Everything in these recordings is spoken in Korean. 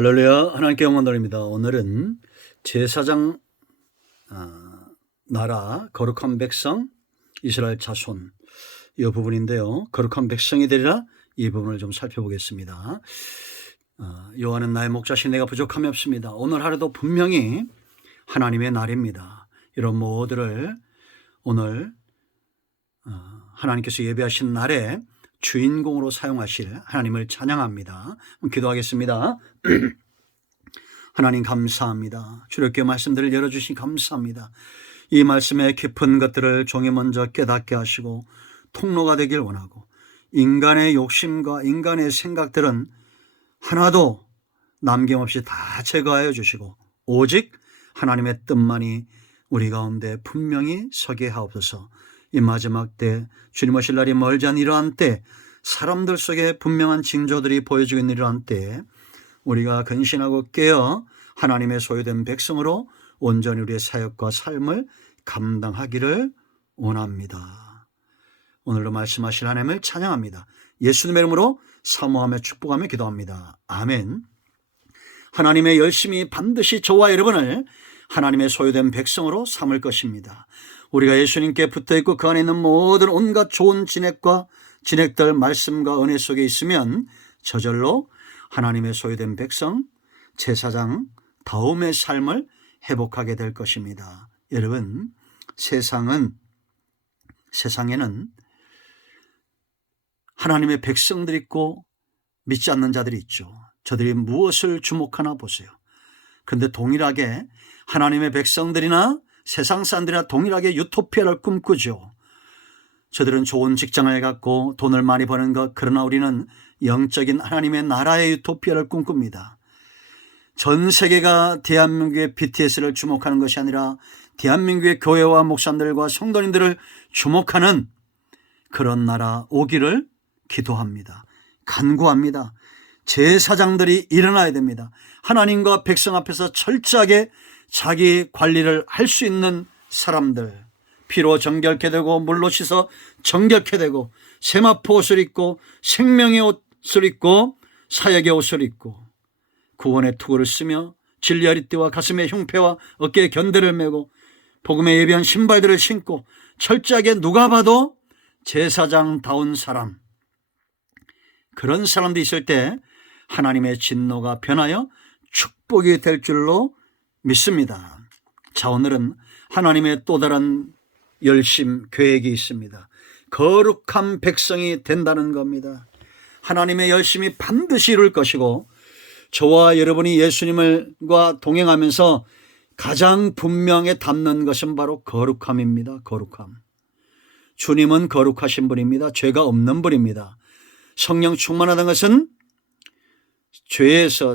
할렐루야. 하나님께 영광 돌립니다. 오늘은 제사장 나라 거룩한 백성 이스라엘 자손 이 부분인데요. 거룩한 백성이 되리라 이 부분을 좀 살펴보겠습니다. 여호와는 나의 목자시 내가 부족함이 없습니다. 오늘 하루도 분명히 하나님의 날입니다. 이런 모두를 오늘 하나님께서 예배하신 날에 주인공으로 사용하실 하나님을 찬양합니다. 기도하겠습니다. 하나님 감사합니다. 주님께 말씀들을 열어주신 감사합니다. 이 말씀의 깊은 것들을 종이 먼저 깨닫게 하시고 통로가 되길 원하고, 인간의 욕심과 인간의 생각들은 하나도 남김없이 다 제거하여 주시고 오직 하나님의 뜻만이 우리 가운데 분명히 서게 하옵소서. 이 마지막 때 주님 오실 날이 멀지 않은 이러한 때, 사람들 속에 분명한 징조들이 보여지고 있는 이러한 때에 우리가 근신하고 깨어 하나님의 소유된 백성으로 온전히 우리의 사역과 삶을 감당하기를 원합니다. 오늘도 말씀하실 하나님을 찬양합니다. 예수님의 이름으로 사모하며 축복하며 기도합니다. 아멘. 하나님의 열심히 반드시 저와 여러분을 하나님의 소유된 백성으로 삼을 것입니다. 우리가 예수님께 붙어있고 그 안에 있는 모든 온갖 좋은 진액들 말씀과 은혜 속에 있으면 저절로 하나님의 소유된 백성 제사장 다음의 삶을 회복하게 될 것입니다. 여러분, 세상에는 하나님의 백성들이 있고 믿지 않는 자들이 있죠. 저들이 무엇을 주목하나 보세요. 그런데 동일하게 하나님의 백성들이나 세상 사람들이나 동일하게 유토피아를 꿈꾸죠. 저들은 좋은 직장을 갖고 돈을 많이 버는 것, 그러나 우리는 영적인 하나님의 나라의 유토피아를 꿈꿉니다. 전 세계가 대한민국의 BTS를 주목하는 것이 아니라 대한민국의 교회와 목사님들과 성도님들을 주목하는 그런 나라 오기를 기도합니다. 간구합니다. 제사장들이 일어나야 됩니다. 하나님과 백성 앞에서 철저하게 자기 관리를 할 수 있는 사람들, 피로 정결케 되고 물로 씻어 정결케 되고 세마포 옷을 입고 생명의 옷을 입고 사역의 옷을 입고 구원의 투구를 쓰며 진리 아리띠와 가슴에 흉패와 어깨에 견대를 메고 복음에 예비한 신발들을 신고 철저하게 누가 봐도 제사장다운 사람, 그런 사람들이 있을 때 하나님의 진노가 변하여 축복이 될 줄로 믿습니다. 자, 오늘은 하나님의 또 다른 열심 계획이 있습니다. 거룩한 백성이 된다는 겁니다. 하나님의 열심이 반드시 이룰 것이고, 저와 여러분이 예수님과 동행하면서 가장 분명히 담는 것은 바로 거룩함입니다. 거룩함. 주님은 거룩하신 분입니다. 죄가 없는 분입니다. 성령 충만하다는 것은 죄에서,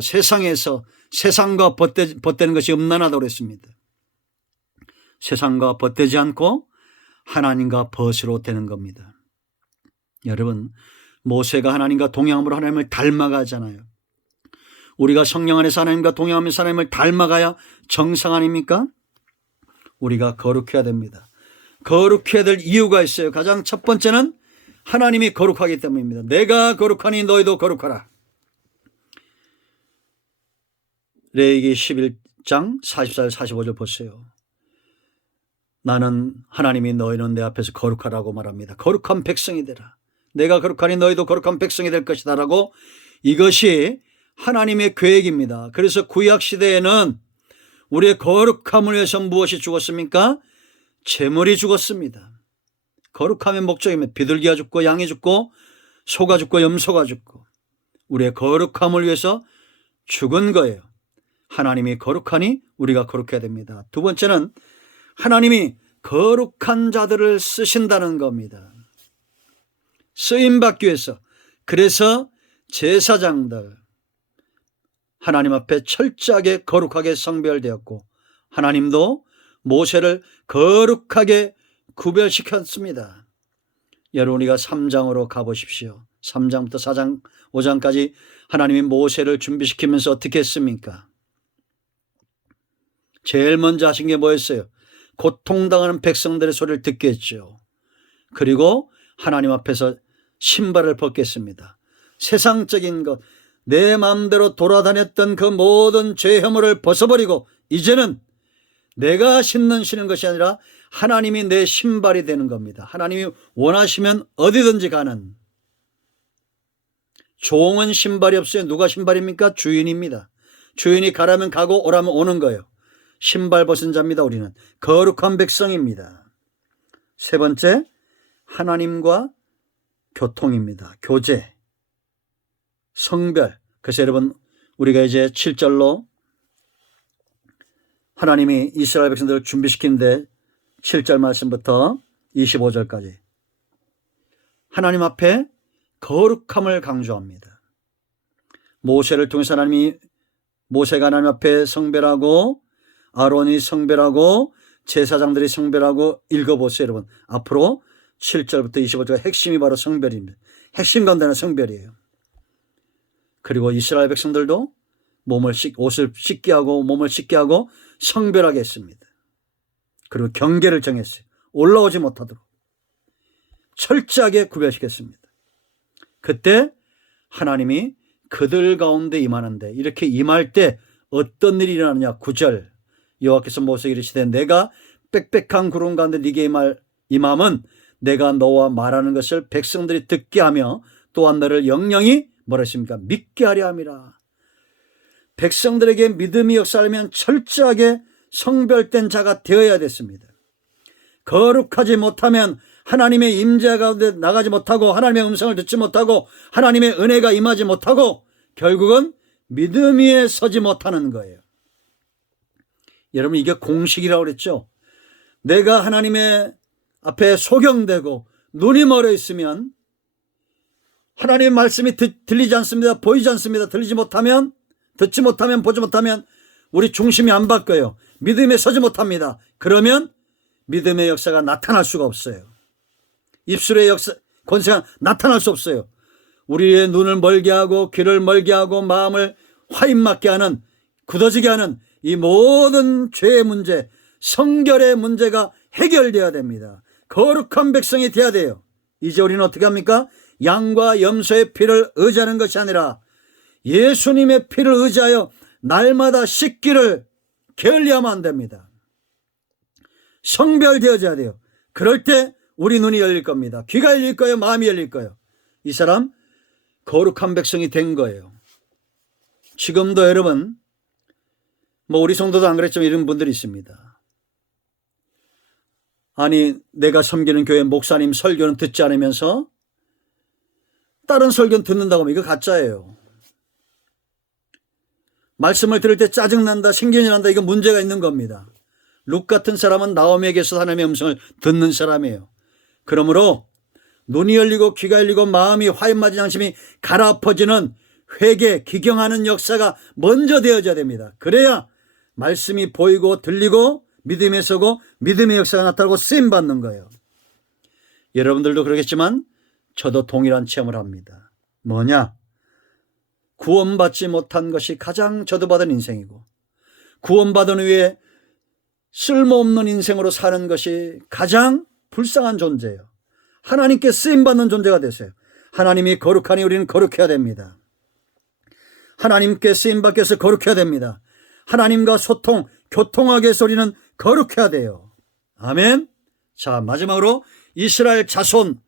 세상과 벗되는 것이 음란하다고 그랬습니다. 세상과 벗되지 않고 하나님과 벗으로 되는 겁니다. 여러분, 모세가 하나님과 동행함으로 하나님을 닮아가잖아요. 우리가 성령 안에서 하나님과 동행하면서 하나님을 닮아가야 정상 아닙니까? 우리가 거룩해야 됩니다. 거룩해야 될 이유가 있어요. 가장 첫 번째는 하나님이 거룩하기 때문입니다. 내가 거룩하니 너희도 거룩하라. 레위기 11장 44절 45절 보세요. 나는 하나님이 너희는 내 앞에서 거룩하라고 말합니다. 거룩한 백성이 되라. 내가 거룩하니 너희도 거룩한 백성이 될 것이다 라고, 이것이 하나님의 계획입니다. 그래서 구약시대에는 우리의 거룩함을 위해서 무엇이 죽었습니까? 제물이 죽었습니다. 거룩함의 목적이면 비둘기가 죽고 양이 죽고 소가 죽고 염소가 죽고 우리의 거룩함을 위해서 죽은 거예요. 하나님이 거룩하니 우리가 거룩해야 됩니다. 두 번째는 하나님이 거룩한 자들을 쓰신다는 겁니다. 쓰임받기 위해서. 그래서 제사장들 하나님 앞에 철저하게 거룩하게 성별되었고, 하나님도 모세를 거룩하게 구별시켰습니다. 여러분, 우리가 3장으로 가보십시오. 3장부터 4장 5장까지 하나님이 모세를 준비시키면서 어떻게 했습니까? 제일 먼저 하신 게 뭐였어요? 고통당하는 백성들의 소리를 듣게 했죠. 그리고 하나님 앞에서 신발을 벗겠습니다. 세상적인 것, 내 마음대로 돌아다녔던 그 모든 죄 허물을 벗어버리고 이제는 내가 신는 것이 아니라 하나님이 내 신발이 되는 겁니다. 하나님이 원하시면 어디든지 가는. 종은 신발이 없어요. 누가 신발입니까? 주인입니다. 주인이 가라면 가고 오라면 오는 거예요. 신발 벗은 자입니다. 우리는 거룩한 백성입니다. 세 번째, 하나님과 교통입니다. 교제, 성별. 그래서 여러분, 우리가 이제 7절로 하나님이 이스라엘 백성들을 준비시키는데 7절 말씀부터 25절까지 하나님 앞에 거룩함을 강조합니다. 모세를 통해서 모세가 하나님 앞에 성별하고 아론이 성별하고 제사장들이 성별하고 읽어보세요. 여러분, 앞으로 7절부터 25절까지 핵심이 바로 성별입니다. 핵심 가운데는 성별이에요. 그리고 이스라엘 백성들도 옷을 씻게 하고 몸을 씻게 하고 성별하게 했습니다. 그리고 경계를 정했어요. 올라오지 못하도록 철저하게 구별시켰습니다. 그때 하나님이 그들 가운데 임하는데, 이렇게 임할 때 어떤 일이 일어나느냐. 9절, 여호와께서 모세에게 이르시되 내가 빽빽한 구름 가운데 네게 임함은 내가 너와 말하는 것을 백성들이 듣게 하며 또한 너를 영영히 뭐라 했습니까? 믿게 하려 함이라. 백성들에게 믿음이 역사하려면 철저하게 성별된 자가 되어야 됐습니다. 거룩하지 못하면 하나님의 임재 가운데 나가지 못하고 하나님의 음성을 듣지 못하고 하나님의 은혜가 임하지 못하고 결국은 믿음 위에 서지 못하는 거예요. 여러분, 이게 공식이라고 그랬죠. 내가 하나님의 앞에 소경되고 눈이 멀어 있으면 하나님의 말씀이 들리지 않습니다. 보이지 않습니다. 듣지 못하면 보지 못하면 우리 중심이 안 바뀌어요. 믿음에 서지 못합니다. 그러면 믿음의 역사가 나타날 수가 없어요. 입술의 권세가 나타날 수 없어요. 우리의 눈을 멀게 하고 귀를 멀게 하고 마음을 화인맞게 하는, 굳어지게 하는 이 모든 죄의 문제, 성결의 문제가 해결돼야 됩니다. 거룩한 백성이 돼야 돼요. 이제 우리는 어떻게 합니까? 양과 염소의 피를 의지하는 것이 아니라 예수님의 피를 의지하여 날마다 씻기를 게을리하면 안 됩니다. 성별되어져야 돼요. 그럴 때 우리 눈이 열릴 겁니다. 귀가 열릴 거예요. 마음이 열릴 거예요. 이 사람 거룩한 백성이 된 거예요. 지금도 여러분, 우리 성도도 안 그랬지만 이런 분들이 있습니다. 아니, 내가 섬기는 교회 목사님 설교는 듣지 않으면서 다른 설교는 듣는다고 하면 이거 가짜예요. 말씀을 들을 때 짜증난다, 신경이 난다, 이거 문제가 있는 겁니다. 룩 같은 사람은 나오미에게서 하나님의 음성을 듣는 사람이에요. 그러므로 눈이 열리고 귀가 열리고 마음이 화인맞은 양심이 갈아엎어지는 회개, 기경하는 역사가 먼저 되어져야 됩니다. 그래야 말씀이 보이고 들리고 믿음에 서고 믿음의 역사가 나타나고 쓰임받는 거예요. 여러분들도 그러겠지만 저도 동일한 체험을 합니다. 뭐냐? 구원받지 못한 것이 가장 저주받은 인생이고, 구원받은 후에 쓸모없는 인생으로 사는 것이 가장 불쌍한 존재예요. 하나님께 쓰임받는 존재가 되세요. 하나님이 거룩하니 우리는 거룩해야 됩니다. 하나님께 쓰임받기 위해서 거룩해야 됩니다. 하나님과 소통, 교통하기 위해서 우리는 거룩해야 돼요. 아멘. 자, 마지막으로 이스라엘 자손,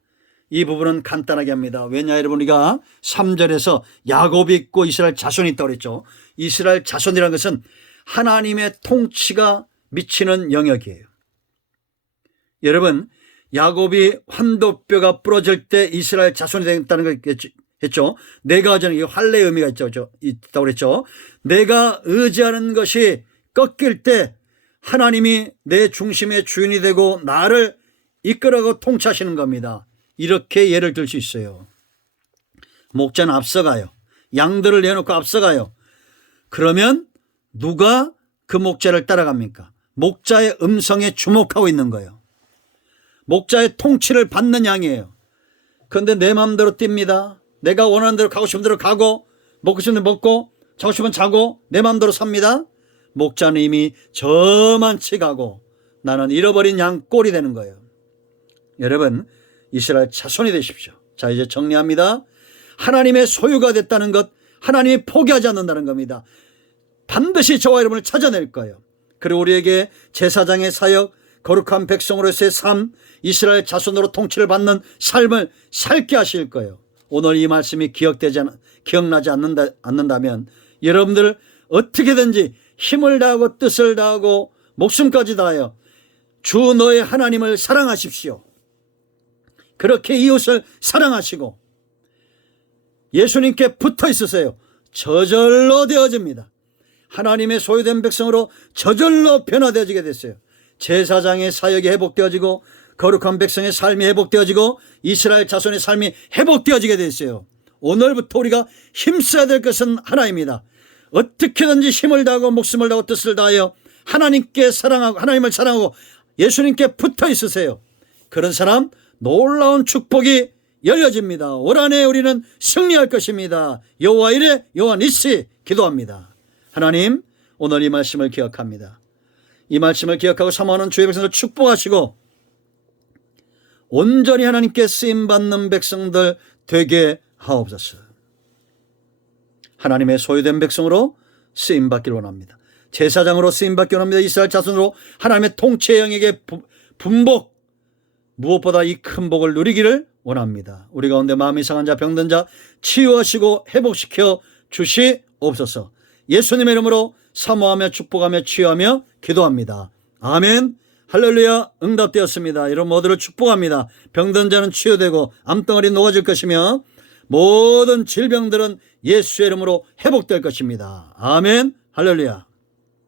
이 부분은 간단하게 합니다. 왜냐, 여러분, 우리가 3절에서 야곱이 있고 이스라엘 자손이 있다고 그랬죠. 이스라엘 자손이라는 것은 하나님의 통치가 미치는 영역이에요. 여러분, 야곱이 환도뼈가 부러질 때 이스라엘 자손이 됐다는 걸 했죠. 내가 저는 이 할례의 의미가 있다고 그랬죠. 내가 의지하는 것이 꺾일 때 하나님이 내 중심의 주인이 되고 나를 이끌어가고 통치하시는 겁니다. 이렇게 예를 들 수 있어요. 목자는 앞서가요. 양들을 내놓고 앞서가요. 그러면 누가 그 목자를 따라갑니까? 목자의 음성에 주목하고 있는 거예요. 목자의 통치를 받는 양이에요. 그런데 내 마음대로 뜁니다. 내가 원하는 대로 가고 싶은 대로 가고 먹고 싶은 대로 먹고 자고 싶으면 자고 내 마음대로 삽니다. 목자는 이미 저만치 가고 나는 잃어버린 양 꼴이 되는 거예요. 여러분, 이스라엘 자손이 되십시오. 자, 이제 정리합니다. 하나님의 소유가 됐다는 것, 하나님이 포기하지 않는다는 겁니다. 반드시 저와 여러분을 찾아낼 거예요. 그리고 우리에게 제사장의 사역, 거룩한 백성으로서의 삶, 이스라엘 자손으로 통치를 받는 삶을 살게 하실 거예요. 오늘 이 말씀이 기억나지 않는다면 여러분들 어떻게든지 힘을 다하고 뜻을 다하고 목숨까지 다하여 주 너의 하나님을 사랑하십시오. 그렇게 이웃을 사랑하시고 예수님께 붙어 있으세요. 저절로 되어집니다. 하나님의 소유된 백성으로 저절로 변화되어지게 됐어요. 제사장의 사역이 회복되어지고 거룩한 백성의 삶이 회복되어지고 이스라엘 자손의 삶이 회복되어지게 됐어요. 오늘부터 우리가 힘써야 될 것은 하나입니다. 어떻게든지 힘을 다하고 목숨을 다하고 뜻을 다하여 하나님께 사랑하고 하나님을 사랑하고 예수님께 붙어 있으세요. 그런 사람 놀라운 축복이 열려집니다. 올 한해 우리는 승리할 것입니다. 여호와 이레 여호와 니시 기도합니다. 하나님, 오늘 이 말씀을 기억합니다. 이 말씀을 기억하고 사모하는 주의 백성들 축복하시고 온전히 하나님께 쓰임받는 백성들 되게 하옵소서. 하나님의 소유된 백성으로 쓰임받기를 원합니다. 제사장으로 쓰임받기를 원합니다. 이스라엘 자손으로 하나님의 통치의 영역에 분복, 무엇보다 이 큰 복을 누리기를 원합니다. 우리 가운데 마음이 상한 자, 병든 자 치유하시고 회복시켜 주시옵소서. 예수님의 이름으로 사모하며 축복하며 치유하며 기도합니다. 아멘. 할렐루야. 응답되었습니다. 이런 모두를 축복합니다. 병든 자는 치유되고 암덩어리 녹아질 것이며 모든 질병들은 예수의 이름으로 회복될 것입니다. 아멘. 할렐루야.